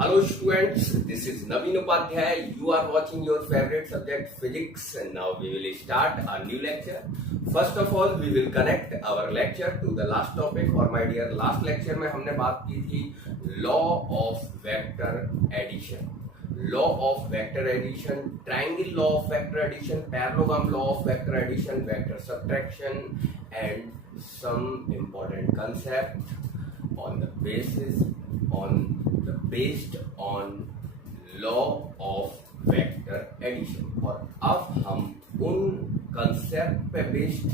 Hello students, this is Naveen Upadhyay. You are watching your favorite subject physics and now we will start a new lecture. First of all, we will connect our lecture to the last topic और my dear last lecture में हमने बात की थी law of vector addition. Law of vector addition, triangle law of vector addition, parallelogram law of vector addition, vector subtraction and some important concept based on law of vector addition. और अब हम उन concept पे based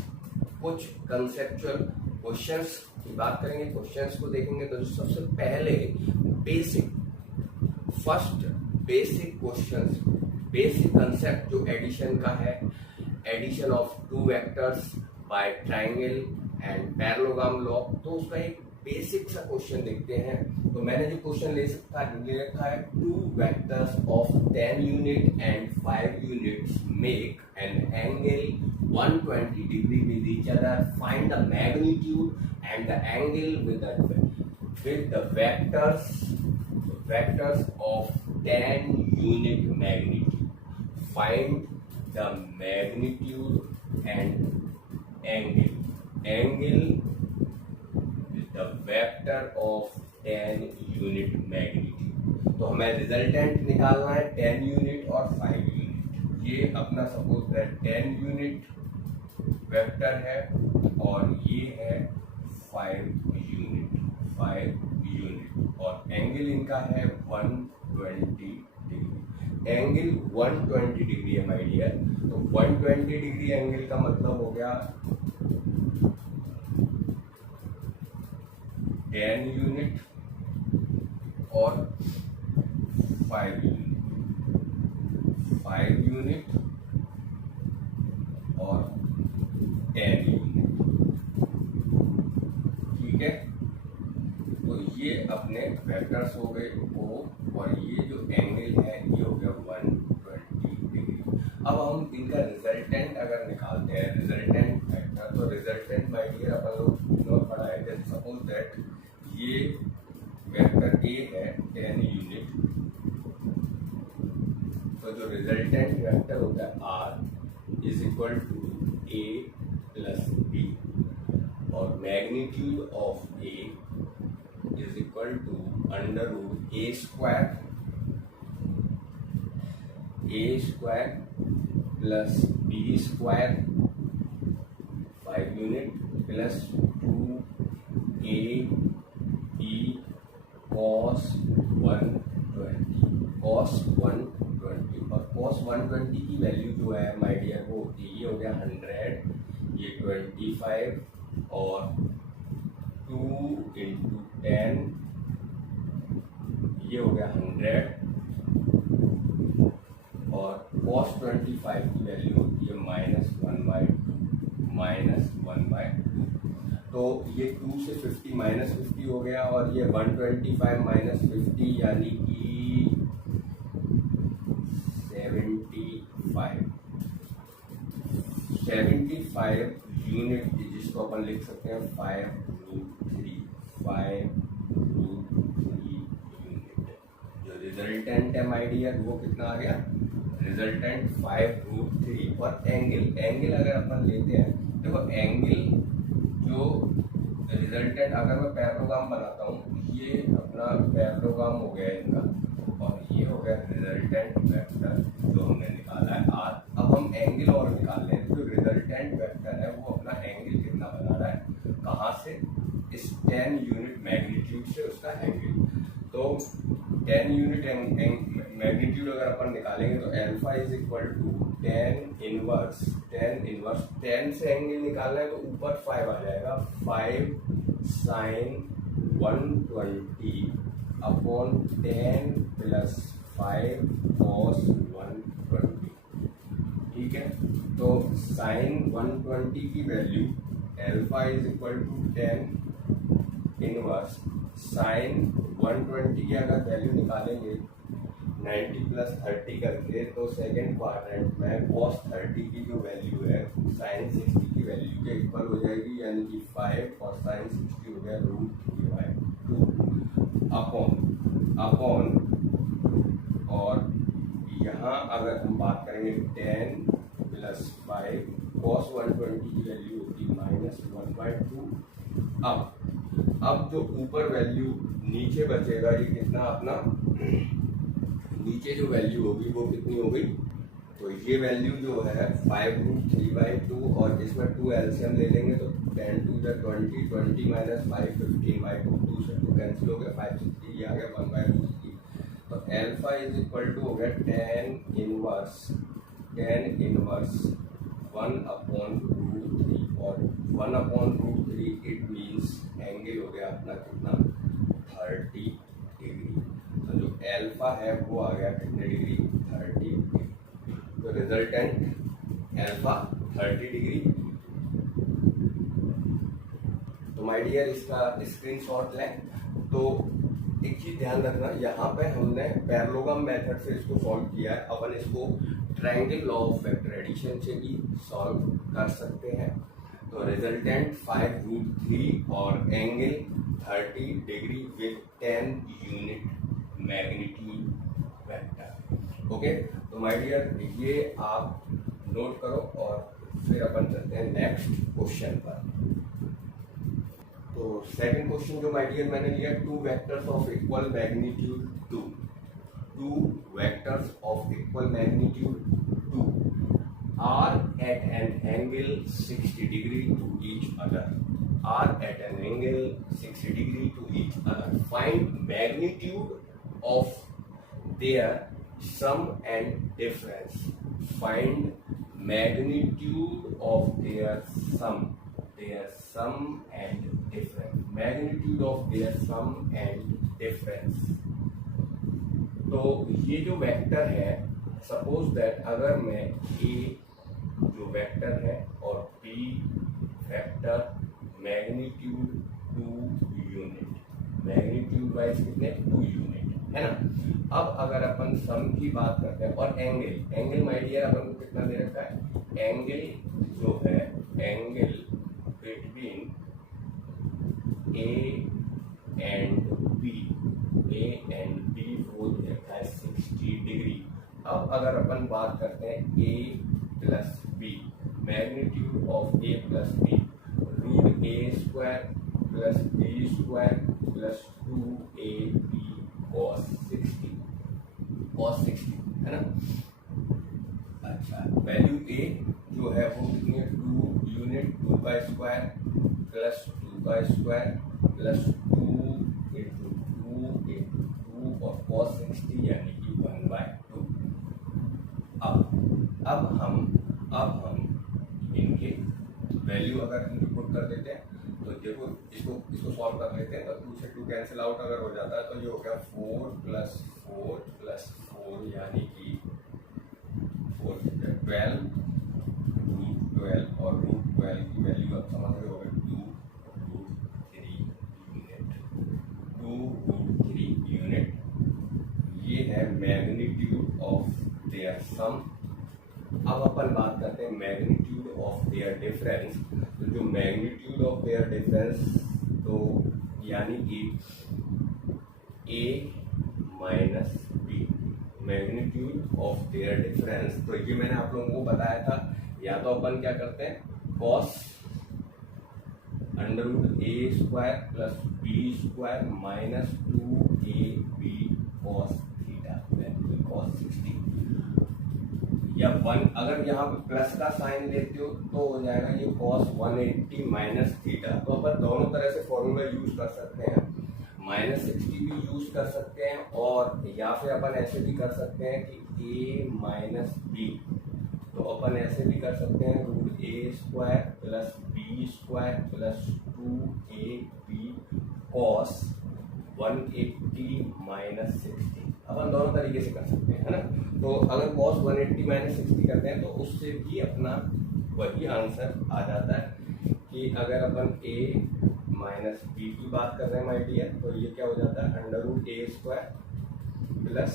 कुछ conceptual questions की बात करेंगे. Questions को देखेंगे तो जो सबसे पहले बेसिक क्वेश्चंस, बेसिक कंसेप्ट जो एडिशन का है, addition of two vectors by triangle and parallelogram law, तो उसका एक बेसिक सा क्वेश्चन देखते हैं. तो मैंने जो क्वेश्चन ले रखा है, two vectors of 10 unit and 5 units make an angle 120 degree with each other, find the magnitude and the angle with the vectors of 10 unit magnitude. Find the magnitude and angle the vector of 10 unit magnitude. तो हमें resultant निकालना है 10 unit और 5 unit. ये अपना suppose that 10 unit vector है और ये है 5 यूनिट और एंगल इनका है 120 डिग्री. एंगल 120 डिग्री है माय डियर. तो 120 डिग्री एंगल का मतलब हो गया 10 यूनिट और 5 यूनिट और 10 यूनिट. ठीक है, तो ये अपने वेक्टर्स हो गए वो, और ये जो एंगल है ये हो गया 120 डिग्री. अब हम इनका रिजल्टेंट अगर निकालते हैं, रिजल्टेंट वेक्टर, तो रिजल्टेंट बाय डियर अपन लोग पढ़ा है. जैसे सपोज दैट ये वेक्टर ए है 10 यूनिट, तो जो रिजल्टेंट वेक्टर होता है r is equal to a plus b, और magnitude of a is equal to under root a square plus B square 5 unit plus 2 cos 120 और cos 120 की value जो है माय डियर वो होती है, ये हो गया 100, ये 25 और 2 into 10 ये हो गया 100, और cos 25 की वैल्यू होती है -1/2. तो ये 2 से 50 -50 हो गया, और ये 125 -50 यानी कि 75 यूनिट, जिसको अपन लिख सकते हैं 5√3 यूनिट. जो रिजल्टेंट है माय डियर वो कितना आ गया, रिजल्टेंट 5√3. और एंगल अगर अपन लेते हैं, देखो एंगल जो रिजल्टेंट, अगर मैं पैरेललोग्राम बनाता हूँ, ये अपना पैरेललोग्राम हो गया इनका, और ये हो गया रिजल्टेंट वेक्टर जो हमने निकाला है आर. अब हम एंगल और निकाल लें. जो रिजल्टेंट वेक्टर है वो अपना एंगल कितना बना रहा है, कहाँ से, इस 10 यूनिट मैग्नीट्यूड से उसका एंगल. तो 10 यूनिट मैग्नीट्यूड अगर अपन निकालेंगे तो alpha is equal to 10 inverse 10 से एंगल निकालना है तो ऊपर 5 आ जाएगा, 5 sin 120 अपॉन 10 प्लस 5 cos 120. ठीक है, तो sin 120 की value alpha is equal to 10 inverse sin 120 की अगर वैल्यू निकालेंगे 90 प्लस 30 करके, तो सेकेंड क्वाड्रेंट में cos 30 की जो वैल्यू है sin 60 की वैल्यू के इक्वल हो जाएगी, यानी कि 5 और sin 60 हो गया √3/2 अपॉन यहाँ अगर हम बात करेंगे 10 + 5 cos 120 की वैल्यू होगी -1/2। अब जो ऊपर वैल्यू नीचे बचेगा ये कितना अपना, नीचे जो वैल्यू होगी वो कितनी होगी, तो ये वैल्यू जो है 5√3/2 और इसमें 2 एलसीएम ले लेंगे तो 10 × 20 20 - 5 15/2, 2 से 2 कैंसिल हो गया, 5 से 3 आ गया 1/√3। तो अल्फा इज इक्वल टू हो गया tan इनवर्स 1/√3 और 1/√3 इट मीन्स एंगल हो गया अपना कितना 30 डिग्री। तो जो अल्फा है वो आ गया कितने डिग्री 30 डिग्री। तो रिजल्टेंट अल्फा 30 डिग्री। तो माय डियर इसका स्क्रीनशॉट लें। तो एक चीज ध्यान रखना, यहाँ पे हमने पैरेललोग्राम मेथड से इसको सॉल्व किया है, अपन इसको triangle law of vector addition से भी सॉल्व कर सकते हैं। तो रिजल्टेंट 5√3 और angle 30 degree with 10 unit magnitude vector. Okay, तो माय डियर ये आप नोट करो और फिर अपन चलते हैं नेक्स्ट क्वेश्चन पर। तो सेकंड क्वेश्चन जो माय डियर मैंने लिया, 2 vectors of equal magnitude 2 vectors of equal magnitude 2 are at an angle 60 degree to each other, are at an angle 60 degree to each other. Find magnitude of their sum and difference. Find magnitude of their sum and difference. Magnitude of their sum and difference. तो ये जो vector है, suppose that अगर मैं ए जो vector है और B vector magnitude 2 unit, magnitude wise कितने 2 यूनिट है ना। अब अगर अपन सम की बात करते हैं और एंगल माय डियर अपन को कितना दे रखा है, एंगल जो है angle between A and B वो दे रखा है 60 डिग्री। अब अगर अपन बात करते हैं a plus b, magnitude of a plus b √a² plus b² plus 2ab cos 60 है ना। अच्छा, वैल्यू ए जो है वो कितनी है 2 यूनिट 2 का स्क्वायर प्लस 2 का स्क्वायर प्लस 2 × 2 और cos 60 यानी कि 1/2। अब हम इनके वैल्यू अगर इनकी पुट कर देते हैं तो देखो इसको सॉल्व कर लेते हैं। तो 2 से 2 कैंसिल आउट अगर हो जाता है तो ये हो गया 4 + 4 + 4 यानी कि 4 12 √12 और √12 की वैल्यू आप समझ रहे होंगे 2√3 यूनिट। ये है मैग्नीट्यूड ऑफ देयर सम। अब अपन बात करते हैं मैग्नीट्यूड ऑफ देयर डिफरेंस। तो जो मैग्नीट्यूड ऑफ देयर डिफरेंस, तो यानी कि a minus b, magnitude of their difference. तो ये मैंने आप लोगों को बताया था, या तो अपन क्या करते हैं cos √a² plus b² minus 2ab cos theta cos 60, या 1 अगर यहाँ पे प्लस का साइन लेते हो तो हो जाएगा ये cos 180 माइनस थीटा। तो अपन दोनों तरह से फॉर्मूला यूज कर सकते हैं, -60 भी यूज कर सकते हैं और या फिर अपन ऐसे भी कर सकते हैं कि a माइनस बी। तो अपन ऐसे भी कर सकते हैं √a² plus b² plus 2ab cos 180 minus 60। अपन दोनों तरीके से कर सकते हैं, है ना। तो अगर cos 180 माइनस 60 करते हैं तो उससे भी अपना वही आंसर आ जाता है कि अगर अपन a माइनस बी की बात कर रहे हैं माय डियर, तो ये क्या हो जाता है √a² plus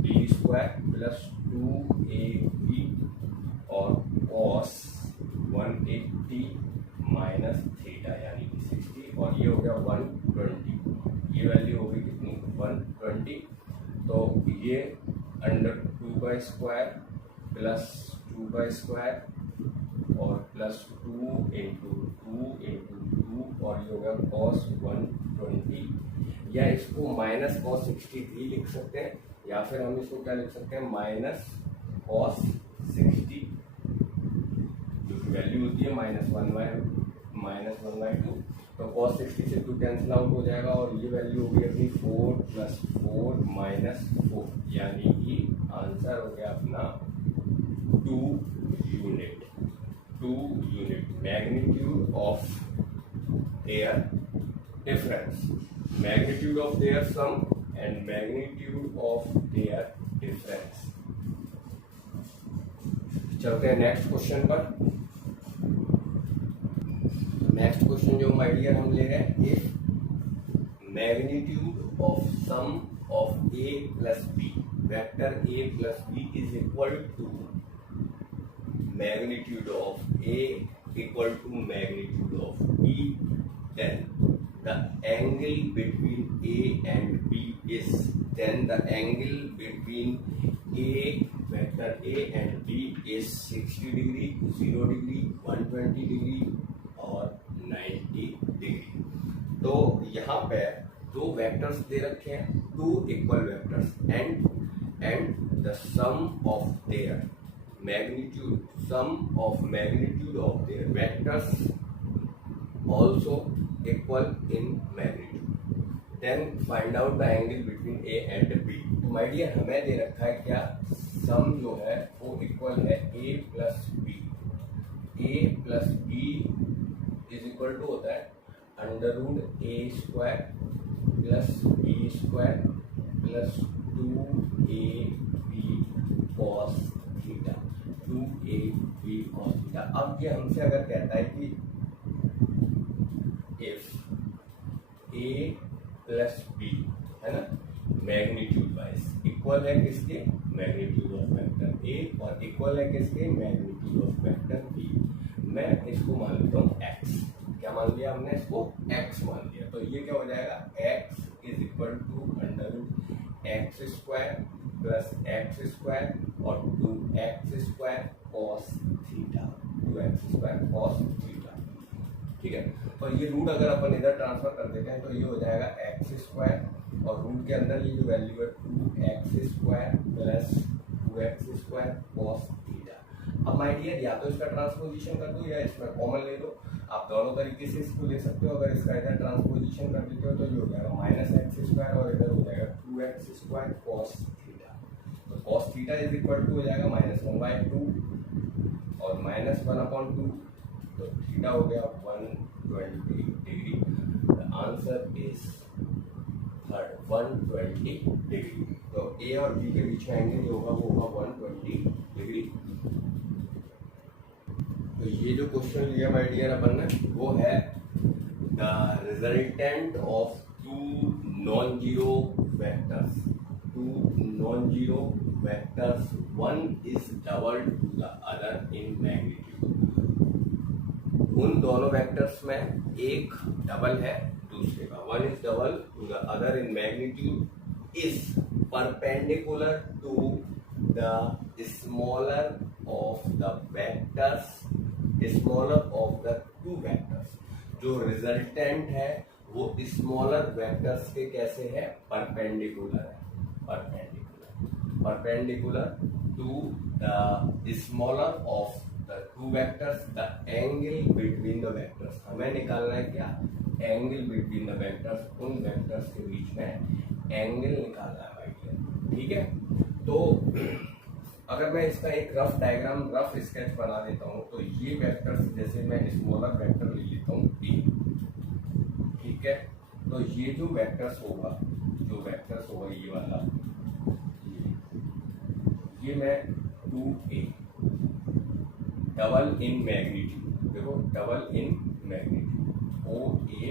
b² plus 2ab और cos 180 माइनस थीटा यानी कि 60, और ये हो गया 120। ये वैल्यू होगी कितनी 120। तो ये √2 का स्क्वायर प्लस 2 का स्क्वायर और प्लस 2 इंटू 2 और ये होगा cos 120, या इसको माइनस cos 63 लिख सकते हैं, या फिर हम इसको क्या लिख सकते हैं माइनस cos 60, जो की वैल्यू होती है -1/2। तो cos 60 से 2 कैंसिल आउट हो जाएगा और ये वैल्यू होगी अपनी 4 + 4 - 4, यानी कि आंसर हो गया अपना 2 unit. Magnitude of their difference, magnitude of their sum and magnitude of their difference. चलते हैं नेक्स्ट क्वेश्चन पर। नेक्स्ट क्वेश्चन जो माय डियर हम ले रहे हैं, if magnitude of sum of a plus b, vector a plus b is equal to magnitude of a equal to magnitude of b, then the angle between a and b is, then the angle between a vector a and b is 60 degree, 0 degree, 120 degree और 90 degree. तो यहाँ पे दो vectors दे रखे हैं, two equal vectors, and the sum of their magnitude, sum of magnitude of their vectors also equal in magnitude, then find out the angle between a and b। तो my dear हमें दे रखा है क्या, सम जो है वो इक्वल है a plus b, a plus b is equal to होता है √a² plus b² plus 2ab cos theta, 2ab cos theta. अब ये हमसे अगर कहता है कि इफ a प्लस b है ना, मैग्नीट्यूड वाइज इक्वल है किसके, मैग्नीट्यूड ऑफ वेक्टर a, और इक्वल है किसके, मैग्नीट्यूड ऑफ वेक्टर b। मैं इसको मान लेता हूँ x, क्या मान लिया हमने, इसको x मान लिया। तो ये क्या हो जाएगा, x is equal to √x² plus x² और 2x² cos theta, 2x² cos theta, ठीक है। और ये रूट अगर अपन इधर ट्रांसफर कर देते हैं तो ये हो जाएगा x² और रूट के अंदर ये जो वैल्यू है 2x² plus 2x² cos theta. अब माय डियर या तो इसका ट्रांसपोजिशन कर दो या इसमें कॉमन ले लो, आप दोनों तरीके से इसको ले सकते हो। अगर इसका इधर ट्रांसपोजिशन कर देते हो तो ये हो जाएगा -x² और इधर हो जाएगा 2x² cos थीटा। तो cos theta is equal to हो जाएगा -1/2 और -1/2, तो थीटा हो गया 120 degree. The answer is third 120 degree. तो ए और बी के बीच में एंगल जो होगा वो होगा 120 डिग्री। तो ये जो क्वेश्चन लिया माय डियर अपन ने वो है the resultant of two non zero vectors, one is double to the other in magnitude. उन दोनों वेक्टर्स में एक डबल है दूसरे का, one is double to the other in magnitude, is perpendicular to the smaller of the vectors, smaller of the two vectors. जो resultant है वो स्मॉलर वेक्टर्स के कैसे है, परपेंडिकुलर है, perpendicular to the smaller of the two vectors. The angle between the vectors, हमें निकालना है क्या, एंगल बिटवीन द वेक्टर्स, उन वेक्टर्स के बीच में एंगल निकालना है भाई, ठीक है। तो अगर मैं इसका एक रफ डायग्राम, रफ स्केच बना देता हूँ तो ये वेक्टर्स, जैसे मैं स्मॉलर वेक्टर ले लेता हूँ a, ठीक है। तो ये जो वेक्टर्स होगा, ये वाला, ये मैं 2a डबल इन मैग्नीट्यूड, देखो डबल इन मैग्नीट्यूड OA,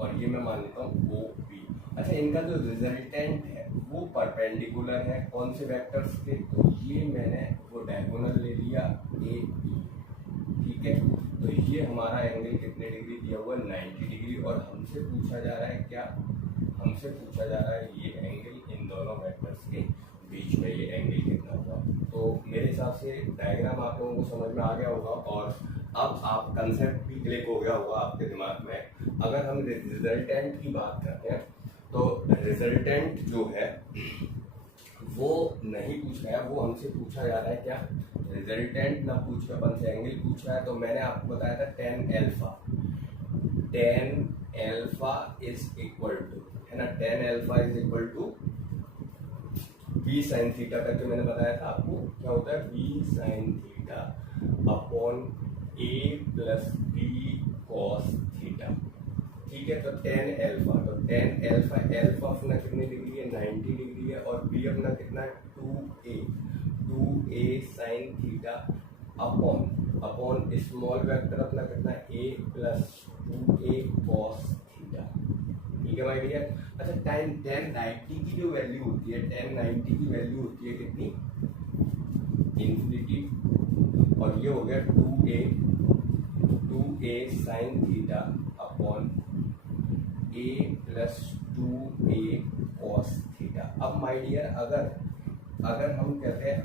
और ये मैं मान लेता हूँ OB। अच्छा, इनका जो रिजल्टेंट है वो परपेंडिकुलर है कौन से वेक्टर्स के, तो ये मैंने वो डायगोनल ले लिया AB, ठीक है। तो ये हमारा एंगल कितने डिग्री दिया हुआ, 90 डिग्री, और हमसे पूछा जा रहा है क्या, हमसे पूछा जा रहा है ये एंगल इन दोनों वेक्टर्स के बीच में ये एंगल कितना हुआ। तो मेरे हिसाब से डायग्राम आप लोगों को समझ में आ गया होगा और अब आप कंसेप्ट भी क्लिक हो गया होगा आपके दिमाग में। अगर हम रिजल्टेंट की बात करते हैं तो रिजल्टेंट जो है वो नहीं पूछ रहा है, वो हमसे पूछा जा रहा है क्या, रिजल्टेंट ना पूछ के अपन से एंगल पूछ रहा है। तो मैंने आपको बताया था tan alpha, tan alpha is equal to, है ना, tan alpha is equal to b sin theta करके मैंने बताया था आपको। क्या होता है b sin theta upon a plus b cos theta. ठीक है, तो tan अल्फा, तो tan अल्फा, अल्फा अपना कितनी डिग्री है, 90 डिग्री है, और b अपना कितना है, 2a sin theta upon small vector अपना कितना है, a plus 2a cos theta. ठीक है माय डियर। अच्छा, tan 90 की जो वैल्यू होती है, tan 90 की वैल्यू होती है कितनी, इन्फिनिटी, और ये हो गया 2a sin theta upon a plus 2a cos theta. अब माय डियर अगर हम कहते हैं,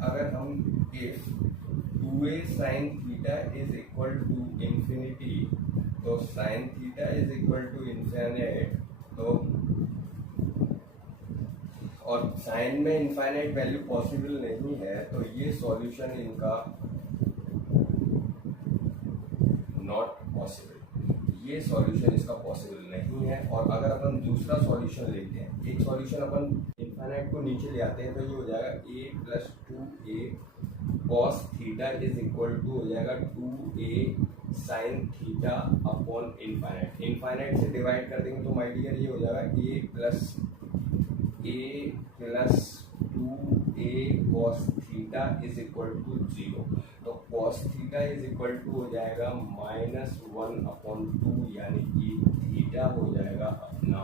अगर हम if 2a sin theta is equal to infinity, तो sin theta is equal to infinite, तो और साइन में इनफाइनाइट वैल्यू पॉसिबल नहीं है, तो ये सॉल्यूशन इनका नॉट पॉसिबल, ये सॉल्यूशन इसका पॉसिबल नहीं है। और अगर अपन दूसरा सॉल्यूशन लेते हैं, एक सॉल्यूशन अपन इनफाइनाइट को नीचे ले आते हैं, तो ये हो जाएगा a plus 2a cos theta is equal to हो जाएगा 2a sin theta upon infinite. Infinite से डिवाइड कर देंगे तो माय डियर ये हो जाएगा a plus 2a cos theta is equal to 0। तो cos theta is equal to हो जाएगा -1/2, यानी कि थीटा हो जाएगा अपना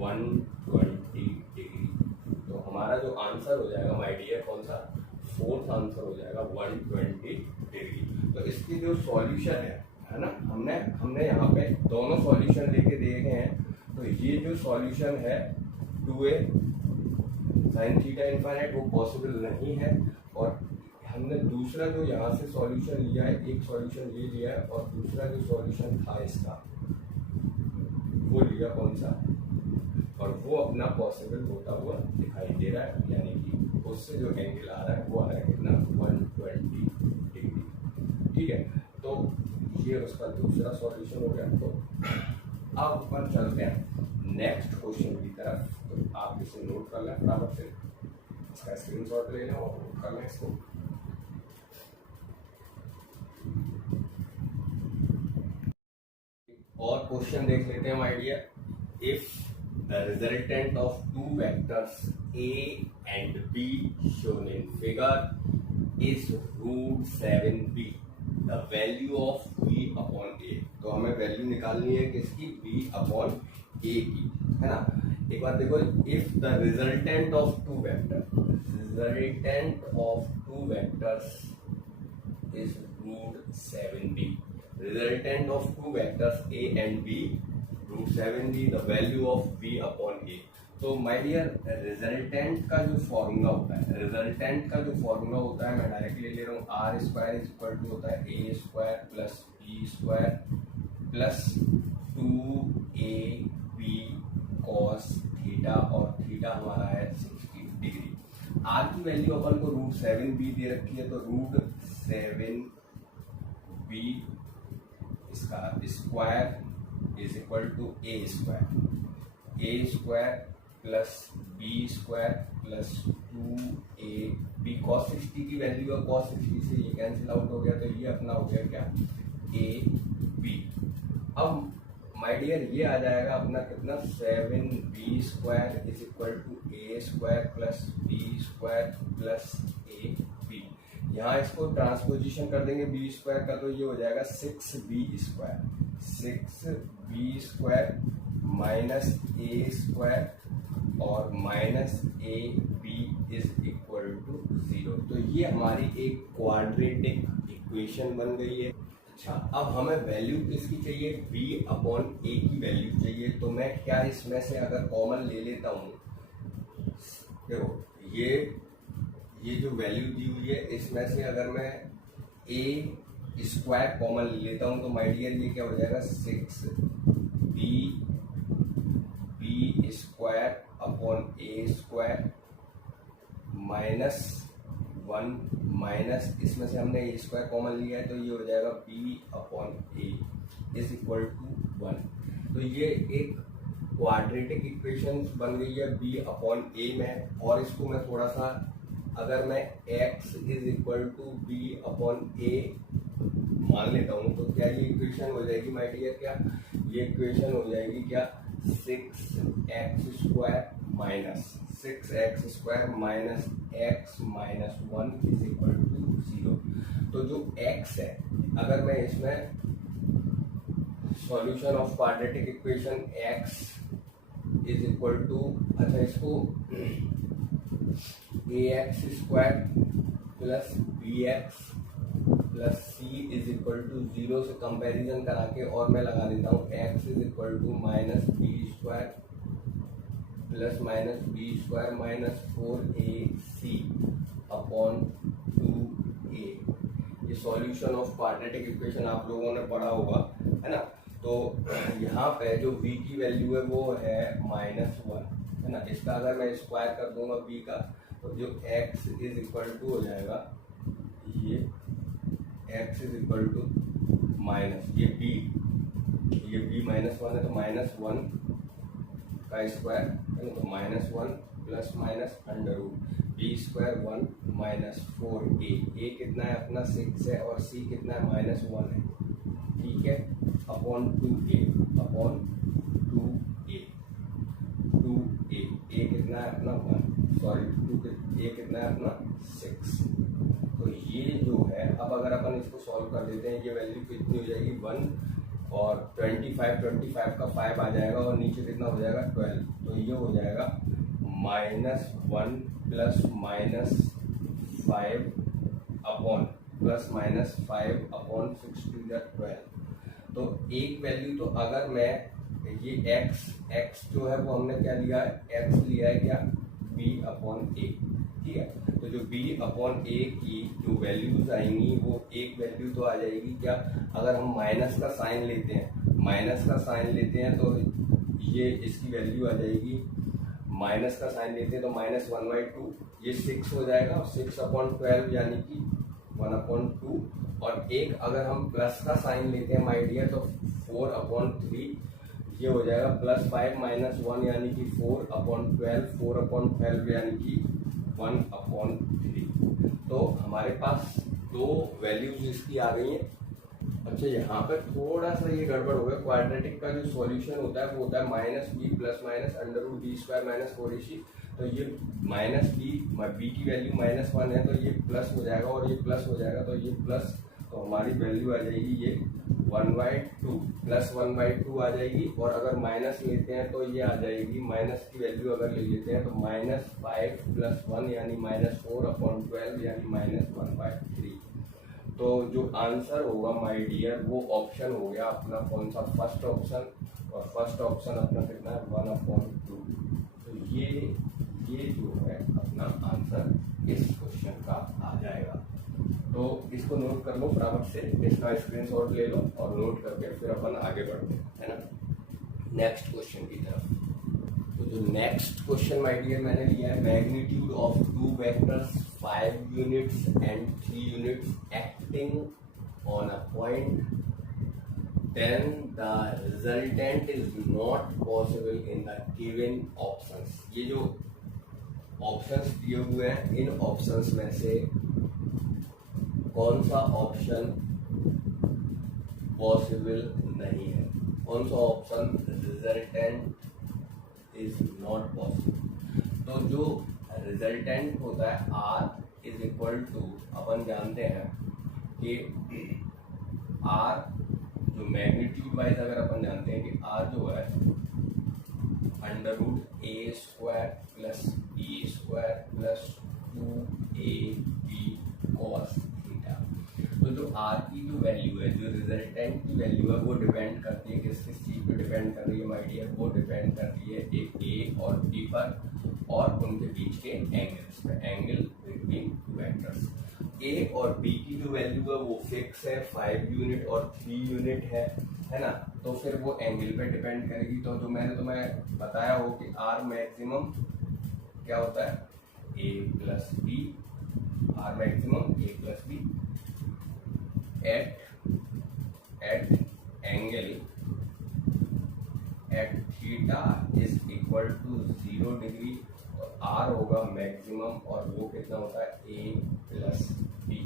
120 डिग्री। तो हमारा जो आंसर हो जाएगा माय डियर कौन सा, फोर्थ आंसर हो जाएगा 120 डिग्री। तो इसकी जो सॉल्यूशन है ना, हमने यहाँ पे दोनों सॉल्यूशन लेके देखे हैं। तो ये जो सॉल्यूशन है 2a sin थीटा इनफाइनाइट, वो पॉसिबल नहीं है। और हमने दूसरा जो यहाँ से सॉल्यूशन लिया है, एक सॉल्यूशन ये लिया है और दूसरा जो सॉल्यूशन था इसका वो लिया कौन सा, और वो अपना पॉसिबल होता हुआ दिखाई दे रहा है, यानी कि उससे जो एंगल आ रहा है वो आ रहा है कितना, 120 डिग्री। ठीक है, तो ये उसका दूसरा सॉल्यूशन हो गया। तो अब अपन चलते हैं नेक्स्ट क्वेश्चन की तरफ। तो आप इसे नोट कर लें फटाफट से, इसका स्क्रीनशॉट ले लें और नोट कर लें इसको। और क्वेश्चन देख लेते हैं my dear. If the resultant of two vectors a and b shown in figure is √7b, the value of b upon a। तो हमें वैल्यू निकालनी है किसकी, b upon a की, है ना। एक बार देखो, if the resultant of two vectors is √7b, resultant of two vectors a and b √7b, the value of b upon a। तो माय डियर, रिजल्टेंट का जो फॉर्मूला होता है, मैं डायरेक्टली ले रहा हूँ, R square is equal to होता है a square plus b square plus 2ab cos theta, और थीटा हमारा है 60 डिग्री। आर की वैल्यू अपन को √7b दे रखी है, तो √7b इसका square is equal to a square plus b square plus 2ab cos 60 की वैल्यू है, cos 60 से ये कैंसिल आउट हो गया, तो ये अपना हो गया क्या, ab। अब माय डियर ये आ जाएगा अपना कितना, 7b square is equal to a square plus b square plus ab। यहाँ इसको ट्रांसपोजिशन कर देंगे b स्क्वायर का, तो ये हो जाएगा 6b square minus a square और minus ab is equal to 0। तो ये हमारी एक क्वाड्रेटिक इक्वेशन बन गई है। अच्छा, अब हमें वैल्यू किसकी चाहिए, b अपॉन a की वैल्यू चाहिए। तो मैं क्या इसमें से अगर कॉमन ले लेता हूँ, देखो ये जो वैल्यू दी हुई है इसमें से अगर मैं ए स्क्वायर कॉमन लेता हूँ तो माय डियर ये क्या हो जाएगा 6b स्क्वायर अपॉन ए स्क्वायर -1 माइनस इसमें से हमने ए स्क्वायर कॉमन लिया है तो ये हो जाएगा b upon A is equal to 1। तो ये एक क्वाड्रेटिक इक्वेशन बन गई है b अपॉन ए में। और इसको मैं थोड़ा सा अगर मैं x is equal to b upon a मान लेता हूँ तो क्या ये इक्वेशन हो जाएगी माय डियर, क्या ये इक्वेशन हो जाएगी क्या 6x square minus x minus 1 is equal to 0। तो जो x है अगर मैं इसमें solution of quadratic equation x is equal to, अच्छा इसको ax square plus bx plus C is equal to 0 से कंपैरिजन करा के और मैं लगा देता हूँ x is equal to minus B square plus minus B square minus 4ac upon 2a। ये सॉल्यूशन ऑफ क्वाड्रेटिक इक्वेशन आप लोगों ने पढ़ा होगा, है ना। तो यहाँ पे जो v की वैल्यू है वो है -1, है ना। इसका अगर मैं स्क्वायर कर दूंगा b का तो जो x इज इक्वल टू हो जाएगा ये x is equal to minus ये b -1 है तो -1 का स्क्वायर है ना, तो -1 plus minus under root b square 1 minus 4a कितना है अपना 6 है और c कितना है -1 है, ठीक है, अपॉन 2a a कितना है अपना 1, सॉरी 2 कितना है अपना 6। तो ये जो है अब अगर अपन इसको सॉल्व कर देते हैं ये वैल्यू कितनी हो जाएगी 1 और 25 का 5 आ जाएगा और नीचे कितना हो जाएगा 12। तो ये हो जाएगा -1 plus minus 5 upon plus minus 5 upon 6 to the 12। तो एक वैल्यू तो अगर मैं ये x जो है वो हमने क्या लिया है, x लिया है क्या b अपॉन a, ठीक है। तो जो b अपॉन a की जो वैल्यूज आएंगी वो एक वैल्यू तो आ जाएगी क्या, अगर हम माइनस का साइन लेते हैं तो ये इसकी वैल्यू आ जाएगी, माइनस का साइन लेते हैं तो -1/2 ये 6 हो जाएगा और 6 अपॉन 12 यानी कि 1/2। और एक अगर हम प्लस का साइन लेते हैं माय डियर तो 4/3 ये हो जाएगा +5 - 1 यानी कि 4/12 यानी कि 1/3। तो हमारे पास दो वैल्यूज इसकी आ गई हैं। अच्छा यहाँ पर थोड़ा सा ये गड़बड़ हो गया, क्वाड्रेटिक का जो सॉल्यूशन होता है वो होता है -b plus minus √b square minus 4ac। तो ये -b की वैल्यू -1 है तो ये प्लस हो जाएगा और ये प्लस हो जाएगा तो ये प्लस, तो हमारी वैल्यू आ जाएगी ये 1/2 प्लस 1/2 आ जाएगी। और अगर माइनस लेते हैं तो ये आ जाएगी, माइनस की वैल्यू अगर ले लेते हैं तो -5 + 1 यानी -4/12 यानी -1/3। तो जो आंसर होगा माय डियर वो ऑप्शन हो गया अपना कौन सा, फर्स्ट ऑप्शन। और फर्स्ट ऑप्शन अपना कितना है 1/2। तो ये जो है अपना आंसर इस क्वेश्चन का आ जाएगा। तो इसको नोट कर लो फटाफट से, इसका स्क्रीनशॉट ले लो और नोट करके फिर अपन आगे बढ़ते हैं, है ना, नेक्स्ट क्वेश्चन की तरफ। तो जो नेक्स्ट क्वेश्चन माय डियर मैंने लिया है, magnitude of 2 vectors 5 units and 3 units acting on a point, then the resultant is not possible in the given options. ये जो ऑप्शंस दिए हुए हैं इन ऑप्शंस में से कौन सा ऑप्शन पॉसिबल नहीं है, कौन सा option resultant is not possible. तो जो रिजल्टेंट होता है R इज इक्वल टू, अपन जानते हैं कि R जो मैग्नीट्यूड वाइज अगर अपन जानते हैं कि R जो है √a² plus b² plus 2ab cos theta. तो जो R की जो वैल्यू है, जो रिजल्टेंट की वैल्यू है वो डिपेंड करती है किस चीज़ पे डिपेंड कर रही है माय डियर, वो डिपेंड कर रही है एक A और B पर। और उनके बीच के एंगल्स पे, एंगल बिटवीन वेक्टर्स। ए और बी की जो वैल्यू है वो फिक्स है, 5 यूनिट और 3 यूनिट है ना, तो फिर वो एंगल पे डिपेंड करेगी। तो जो मैंने तुम्हें बताया हो कि आर मैक्सिमम क्या होता है, ए plus b, r maximum a plus b at angle at theta is equal to 0 degree. तो आर होगा मैक्सिमम और वो कितना होता है, ए प्लस बी,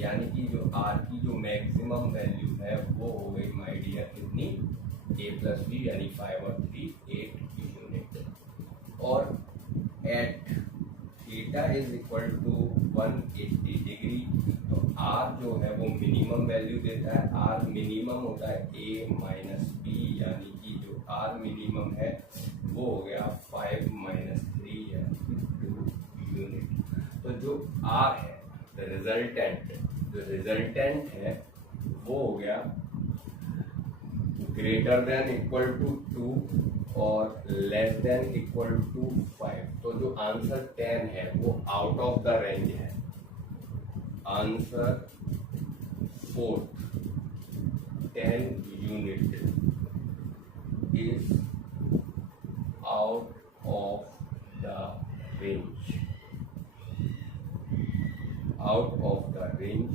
यानी कि जो आर की जो मैक्सिमम वैल्यू है वो हो गई माय डियर कितनी, ए प्लस बी, यानी 5 और 3 8 यूनिट। और at theta is equal to 180 degree, तो आर जो है वो मिनिमम वैल्यू देता है, आर मिनिमम होता है ए माइनस बी, यानी कि जो आर मिनिमम है वो हो गया 5 माइनस 3 यानी 2 यूनिट। तो जो आर है द रिजल्टेंट, जो रिजल्टेंट है वो हो गया ग्रेटर देन इक्वल टू 2 और लेस देन इक्वल टू 5। तो जो आंसर 10 है वो आउट ऑफ द रेंज है। Answer 4th 10 unit is out of the range, out of the range.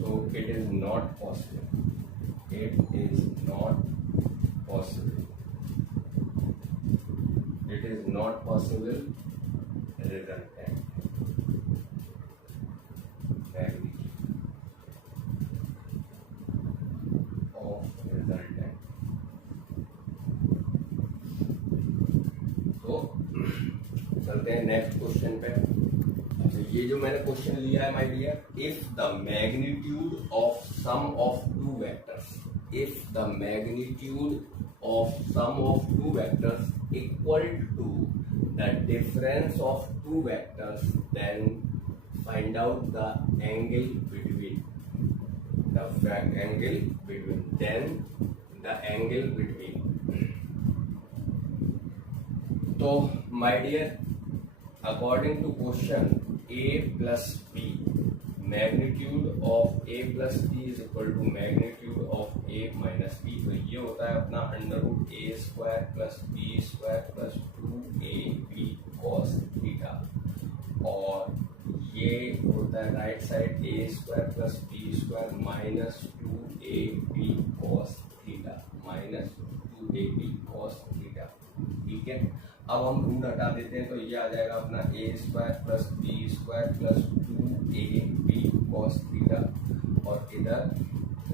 So it is not possible. It is not possible. It is not possible. Resultant magnitude of resultant. तो चलते हैं next question पे। तो ये जो मैंने question लिया है my dear, if the magnitude of sum of two vectors, if the magnitude of sum of two vectors equal to the difference of two vectors, then find out the angle between, the angle between, then the angle between. तो my dear, according to question a plus b, magnitude of a plus b is equal to magnitude of a minus b। तो ये होता है अपना under root a square plus B square plus 2ab cos theta, और ये होता है right side a square plus B square minus 2ab cos theta, minus 2ab cos theta. ठीक है, अब हम रूट हटा देते हैं तो ये आ जाएगा अपना A square plus B square plus 2ab cos theta, और इधर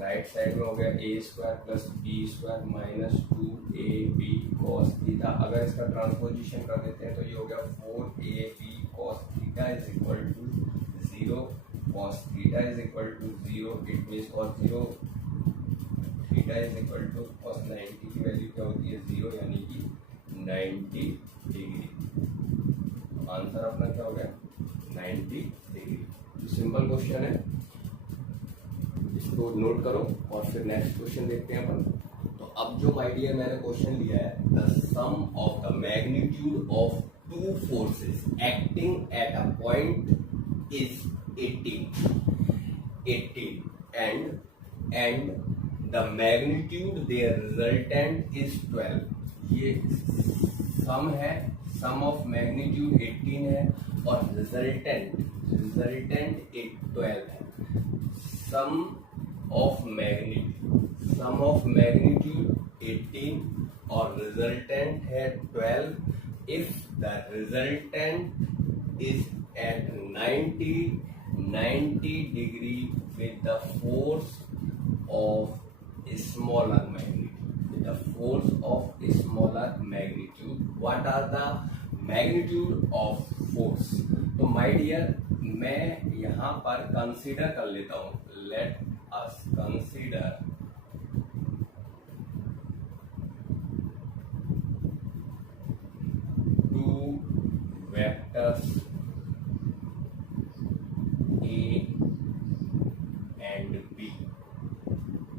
राइट साइड में हो गया A square plus B square minus 2ab cos theta. अगर इसका ट्रांसपोजिशन कर देते हैं तो ये हो गया 4ab cos theta is equal to 0, cos theta is equal to 0, it means cos 0 theta is equal to cos 90 की वैल्यू क्या होती है 0, यानी कि 90 डिग्री। आंसर अपना क्या हो गया 90 डिग्री। तो सिंपल क्वेश्चन है, इसको नोट करो और फिर नेक्स्ट क्वेश्चन देखते हैं अपन। तो अब जो माय डियर मैंने क्वेश्चन लिया है, the sum of the magnitude of two forces acting at a point is 18 and the magnitude their resultant is 12। ये सम है, सम ऑफ मैग्नीट्यूड 18 है और रिजल्टेंट 12 है। सम ऑफ मैग्नीट्यूड 18 और रिजल्टेंट है 12। If the resultant is at 90 degree with the force of smaller magnitude, the force of smaller magnitude, what are the magnitude of force? तो my dear, मैं यहाँ पर consider कर लेता हूँ, let us consider two vectors A and B,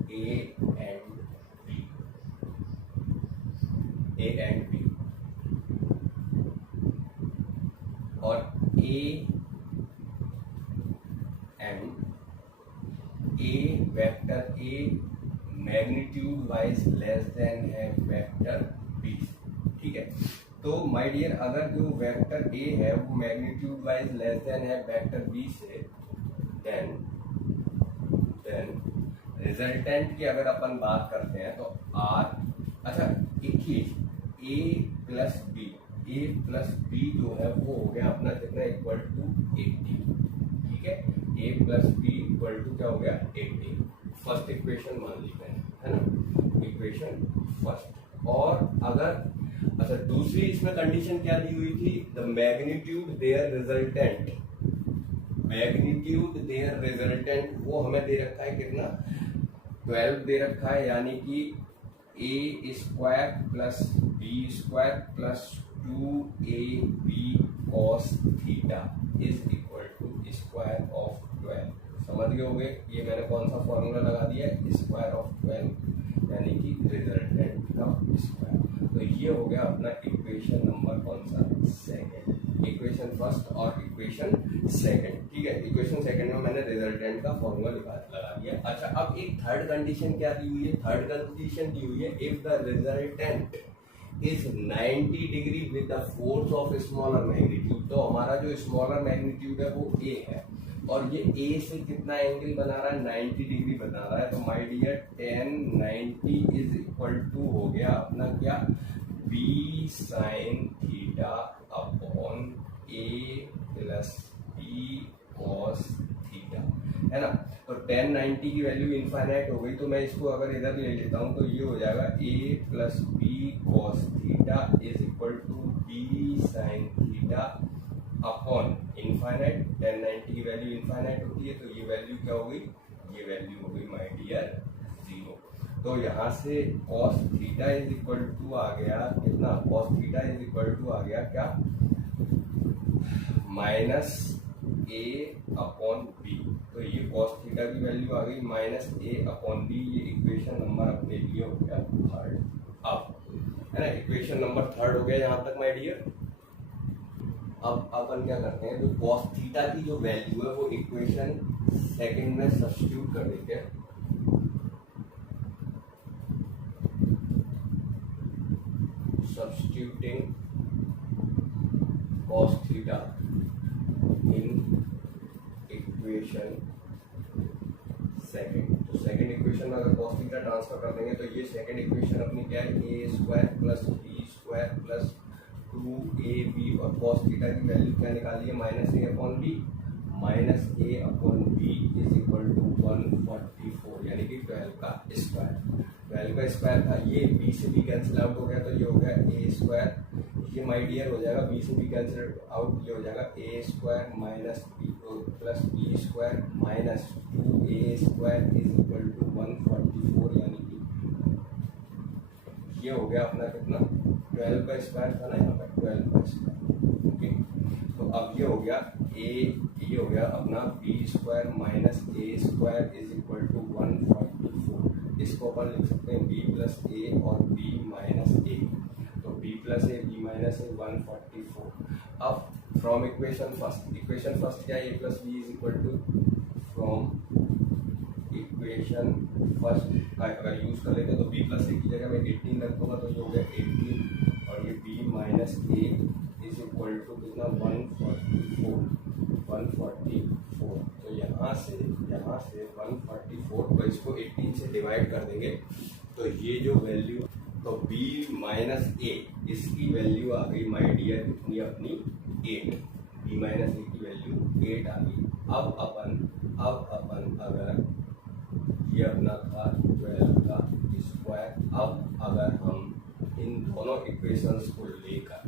A and B। A and B, और A vector A magnitude wise less than है vector B. ठीक है, तो माय डियर अगर जो वेक्टर ए है वो मैग्नीट्यूड वाइज लेस देन है वेक्टर बी से, देन रिजल्टेंट की अगर अपन बात करते हैं तो आर, अच्छा एक चीज ए प्लस बी जो है वो हो गया अपना कितना, इक्वल टू 80। ठीक है, ए प्लस बी इक्वल टू क्या हो गया 80। फर्स्ट इक्वेशन मान ली मैंने, है ना, इक्वेशन फर्स्ट। और अगर अच्छा दूसरी इसमें कंडीशन क्या दी हुई थी, द मैग्नीट्यूड देयर रिजल्टेंट वो हमें दे रखा है कितना, 12 दे रखा है, यानी कि A square plus B square plus 2ab cos theta is equal to square of 12। समझ गए होंगे ये मैंने कौन सा फॉर्मूला लगा दिया है, स्क्वायर ऑफ 12 यानी कि रिजल्टेंट का स्क्वायर। तो ये हो गया अपना इक्वेशन नंबर कौन सा, सेकंड। इक्वेशन फर्स्ट और इक्वेशन सेकंड। ठीक है, इक्वेशन सेकंड में मैंने रिजल्टेंट का फॉर्मूला लगा दिया। अच्छा अब एक थर्ड कंडीशन क्या दी हुई है, थर्ड कंडीशन दी हुई है, if the resultant is 90 degree with the force of smaller magnitude. तो हमारा जो स्मॉलर मैग्नीट्यूड है वो ए है, और ये ए से कितना एंगल बना रहा है, 90 डिग्री बना रहा है। तो my dear tan 90 is equal to हो गया अपना क्या, B sine theta upon A plus B cos theta, है ना। तो tan 90 की वैल्यू इनफाइनाइट हो गई, तो मैं इसको अगर इधर ले लेता हूँ तो ये हो जाएगा a plus B cos theta is equal to B sine theta upon infinite. tan 90 की वैल्यू इनफाइनाइट होती है, तो ये वैल्यू क्या हो गई, ये वैल्यू हो गई माय डियर 0। तो यहाँ से cos theta is equal to आ गया कितना, cos theta is equal to आ गया क्या, माइनस a अपॉन बी। तो ये cos थीटा की वैल्यू आ गई माइनस a अपॉन बी। ये इक्वेशन नंबर अपने लिए हो गया थर्ड। अब है ना, इक्वेशन नंबर थर्ड हो गया यहाँ तक माय डियर। अब अपन क्या करते हैं, जो cos थीटा की जो वैल्यू है वो इक्वेशन सेकंड में सब्स्टिट्यूट कर देते हैं। Substituting cos theta in equation second. तो सेकंड इक्वेशन में अगर cos थीटा ट्रांसफर कर देंगे तो ये सेकंड इक्वेशन अपनी क्या है, A square plus B square plus 2ab, और cos थीटा की वैल्यू क्या निकाली है, minus A upon B. Minus A upon B is equal to 144, यानी कि 12 का स्क्वायर। 12 का स्क्वायर था, ये बी से बी कैंसिल आउट हो गया, तो ये हो गया ए स्क्वायर। ये माय डियर हो जाएगा बी से बी कैंसिल आउट, ये हो जाएगा A square minus B plus B square minus 2a square is equal to 144, यानी कि ये हो गया अपना कितना, 12 का स्क्वायर था ना यहाँ पर, 12 का स्क्वायर। ओके, तो अब ये हो गया ये हो गया अपना B square minus A square is equal to 144। इसको अपन लिख सकते हैं बी प्लस ए और बी माइनस ए। तो B plus A B minus A 144। अब फ्रॉम इक्वेशन फर्स्ट क्या है, ए plus B is equal to, from equation first अगर यूज कर लेते हैं तो बी प्लस ए की जगह में 18 रख दूंगा, तो ये हो गया 18, और ये B minus A is equal to कितना, 144। तो यहाँ से 144 को इसको 18 से डिवाइड कर देंगे, तो ये जो वैल्यू, तो b माइनस ए इसकी वैल्यू आ गई माय डियर कितनी, अपनी 8। b माइनस ए की वैल्यू 8 आ गई। अब अपन अगर ये अपना था 12 का स्क्वायर, अब अगर हम इन दोनों इक्वेशंस को लेकर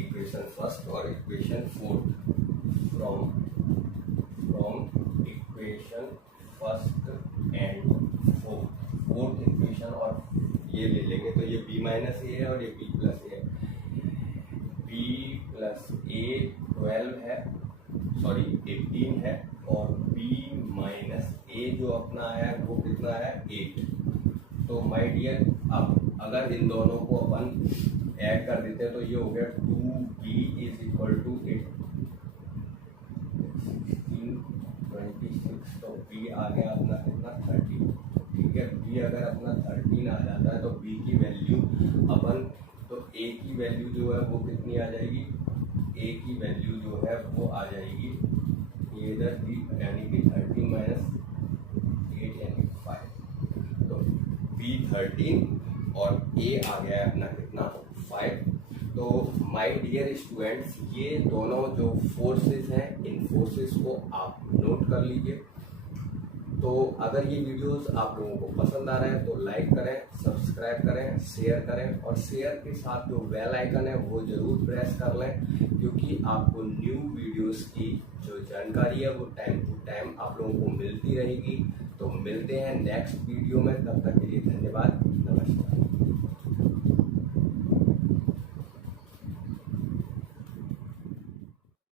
इक्वेशन फर्स्ट और equation fourth, from equation first and fourth equation और ये ले लेंगे, तो ये b माइनस ए है और ये b प्लस ए है। b प्लस ए 12 है, सॉरी 18 है, और b माइनस ए जो अपना आया वो कितना है, 8। तो माय डियर अब अगर इन दोनों को अपन ऐड कर देते हैं तो ये हो गया 2b इज इक्वल टू 1626, तो b आ गया अपना कितना 13। ठीक है, b अगर अपना 13 आ जाता है तो b की वैल्यू अपन, तो a की वैल्यू जो है वो कितनी आ जाएगी, a की वैल्यू जो है वो आ जाएगी ये इधर b यानी कि 13 माइनस 8 यानी 5, तो b 13 और a आ गया है अपना कितना 5। तो माय डियर स्टूडेंट्स, ये दोनों जो फोर्सेस हैं इन फोर्सेस को आप नोट कर लीजिए। तो अगर ये वीडियोस आप लोगों को पसंद आ रहे हैं तो लाइक करें, सब्सक्राइब करें, शेयर करें और शेयर के साथ जो बेल आइकन है वो जरूर प्रेस कर लें, क्योंकि आपको न्यू वीडियोस की जो जानकारी है वो टाइम टू टाइम आप लोगों को मिलती रहेगी। तो मिलते हैं नेक्स्ट वीडियो में, तब तक के लिए धन्यवाद, नमस्कार।